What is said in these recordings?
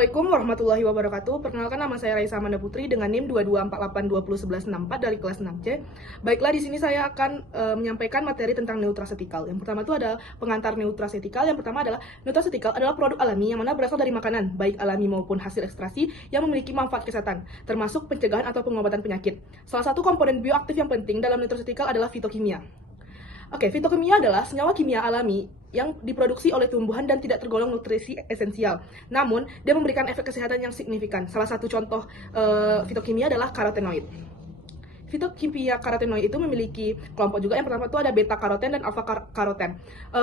Assalamualaikum warahmatullahi wabarakatuh. Perkenalkan, nama saya Raisa Amanda Putri dengan NIM 2248201164 dari kelas 6C. Baiklah, di sini saya akan menyampaikan materi tentang nutraceutical. Yang pertama itu adalah pengantar nutraceutical. Yang pertama adalah nutraceutical adalah produk alami yang mana berasal dari makanan, baik alami maupun hasil ekstraksi yang memiliki manfaat kesehatan, termasuk pencegahan atau pengobatan penyakit. Salah satu komponen bioaktif yang penting dalam nutraceutical adalah fitokimia. Fitokimia adalah senyawa kimia alami yang diproduksi oleh tumbuhan dan tidak tergolong nutrisi esensial. Namun, dia memberikan efek kesehatan yang signifikan. Salah satu contoh fitokimia adalah karotenoid. Fitokimia karotenoid itu memiliki kelompok juga. Yang pertama itu ada beta karoten dan alfa karoten.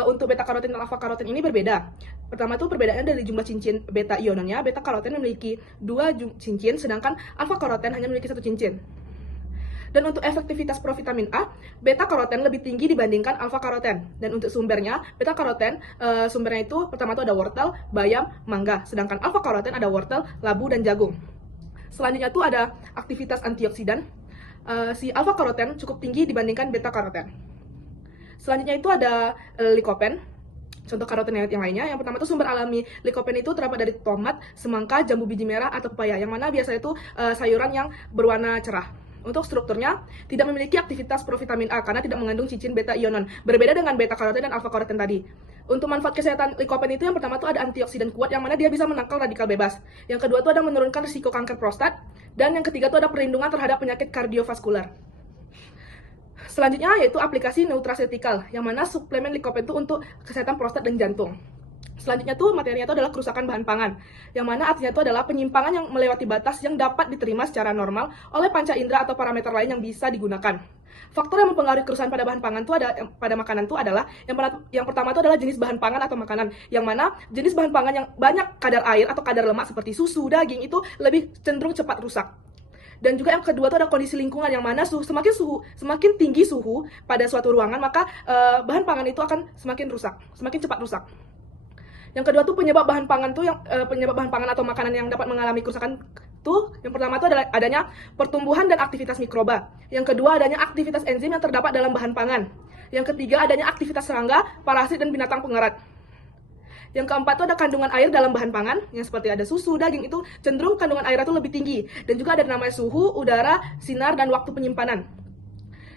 Untuk beta karoten dan alfa karoten ini berbeda. Pertama itu perbedaannya dari jumlah cincin beta iononnya. Beta karoten memiliki 2 cincin, sedangkan alfa karoten hanya memiliki 1 cincin. Dan untuk efektivitas provitamin A, beta karoten lebih tinggi dibandingkan alfa karoten. Dan untuk sumbernya, beta karoten sumbernya itu pertama itu ada wortel, bayam, mangga. Sedangkan alfa karoten ada wortel, labu, dan jagung. Selanjutnya itu ada aktivitas antioksidan. Si alfa karoten cukup tinggi dibandingkan beta karoten. Selanjutnya itu ada likopen. Contoh karotenoid yang lainnya, yang pertama itu sumber alami likopen itu terdapat dari tomat, semangka, jambu biji merah, atau pepaya, yang mana biasanya itu sayuran yang berwarna cerah. Untuk strukturnya, tidak memiliki aktivitas provitamin A karena tidak mengandung cincin beta ionon, berbeda dengan beta karoten dan alfa karoten tadi. Untuk manfaat kesehatan likopen itu, yang pertama itu ada antioksidan kuat, yang mana dia bisa menangkal radikal bebas. Yang kedua itu ada menurunkan risiko kanker prostat, dan yang ketiga itu ada perlindungan terhadap penyakit kardiovaskular. Selanjutnya yaitu aplikasi nutraceutical, yang mana suplemen likopen itu untuk kesehatan prostat dan jantung. Selanjutnya tuh materinya itu adalah kerusakan bahan pangan, yang mana artinya itu adalah penyimpangan yang melewati batas yang dapat diterima secara normal oleh panca indera atau parameter lain yang bisa digunakan. Faktor yang mempengaruhi kerusakan pada bahan pangan itu pada makanan itu adalah yang pertama itu adalah jenis bahan pangan atau makanan, yang mana jenis bahan pangan yang banyak kadar air atau kadar lemak seperti susu, daging itu lebih cenderung cepat rusak. Dan juga yang kedua itu ada kondisi lingkungan, yang mana semakin tinggi suhu pada suatu ruangan, maka bahan pangan itu akan semakin cepat rusak. Yang kedua tuh penyebab bahan pangan atau makanan yang dapat mengalami kerusakan tuh, yang pertama itu adalah adanya pertumbuhan dan aktivitas mikroba. Yang kedua adanya aktivitas enzim yang terdapat dalam bahan pangan. Yang ketiga adanya aktivitas serangga, parasit, dan binatang pengerat. Yang keempat itu ada kandungan air dalam bahan pangan, yang seperti ada susu, daging itu cenderung kandungan air itu lebih tinggi. Dan juga ada namanya suhu, udara, sinar, dan waktu penyimpanan.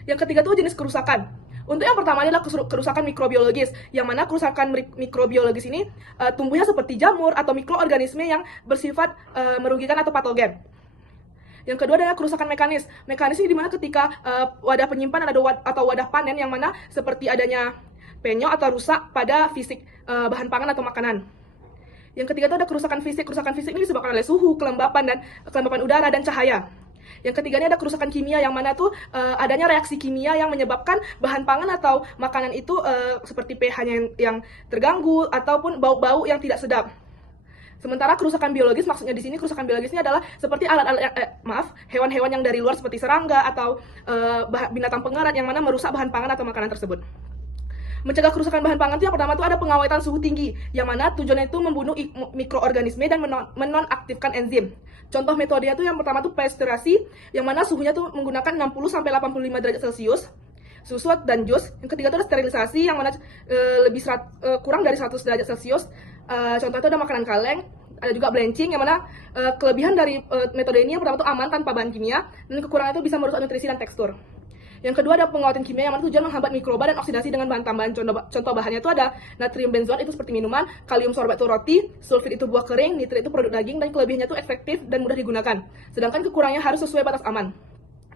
Yang ketiga itu jenis kerusakan. Untuk yang pertama adalah kerusakan mikrobiologis, yang mana kerusakan mikrobiologis ini tumbuhnya seperti jamur atau mikroorganisme yang bersifat merugikan atau patogen. Yang kedua adalah kerusakan mekanis. Mekanis ini dimana ketika wadah penyimpanan atau wadah panen, yang mana seperti adanya penyok atau rusak pada fisik bahan pangan atau makanan. Yang ketiga itu ada kerusakan fisik. Kerusakan fisik ini disebabkan oleh suhu, kelembapan udara, dan cahaya. Yang ketiganya ada kerusakan kimia, yang mana tuh adanya reaksi kimia yang menyebabkan bahan pangan atau makanan itu seperti pH-nya yang terganggu ataupun bau-bau yang tidak sedap. Sementara kerusakan biologis, maksudnya di sini kerusakan biologisnya adalah seperti hewan-hewan yang dari luar seperti serangga atau binatang pengerat yang mana merusak bahan pangan atau makanan tersebut. Mencegah kerusakan bahan pangan itu yang pertama itu ada pengawetan suhu tinggi, yang mana tujuannya itu membunuh mikroorganisme dan menonaktifkan enzim. Contoh metodenya itu yang pertama itu pasteurisasi, yang mana suhunya itu menggunakan 60-85 derajat Celcius, susu dan jus. Yang ketiga itu ada sterilisasi, yang mana kurang dari 100 derajat Celcius. Contoh itu ada makanan kaleng. Ada juga blanching, yang mana kelebihan dari metode ini yang pertama itu aman tanpa bahan kimia, dan kekurangan itu bisa merusak nutrisi dan tekstur. Yang kedua ada pengawatan kimia, yang mana tujuan menghambat mikroba dan oksidasi dengan bahan tambahan. Contoh bahannya itu ada natrium benzoat itu seperti minuman, kalium sorbet itu roti, sulfit itu buah kering, nitrit itu produk daging, dan kelebihannya itu efektif dan mudah digunakan. Sedangkan kekurangannya harus sesuai batas aman.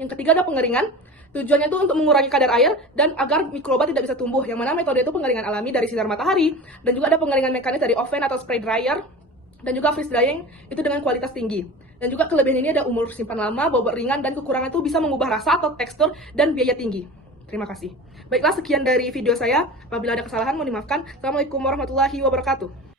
Yang ketiga ada pengeringan. Tujuannya itu untuk mengurangi kadar air dan agar mikroba tidak bisa tumbuh, yang mana metode itu pengeringan alami dari sinar matahari, dan juga ada pengeringan mekanis dari oven atau spray dryer, dan juga freeze drying itu dengan kualitas tinggi. Dan juga kelebihan ini ada umur simpan lama, bobot ringan, dan kekurangan itu bisa mengubah rasa atau tekstur dan biaya tinggi. Terima kasih. Baiklah, sekian dari video saya. Apabila ada kesalahan mohon dimaafkan. Assalamualaikum warahmatullahi wabarakatuh.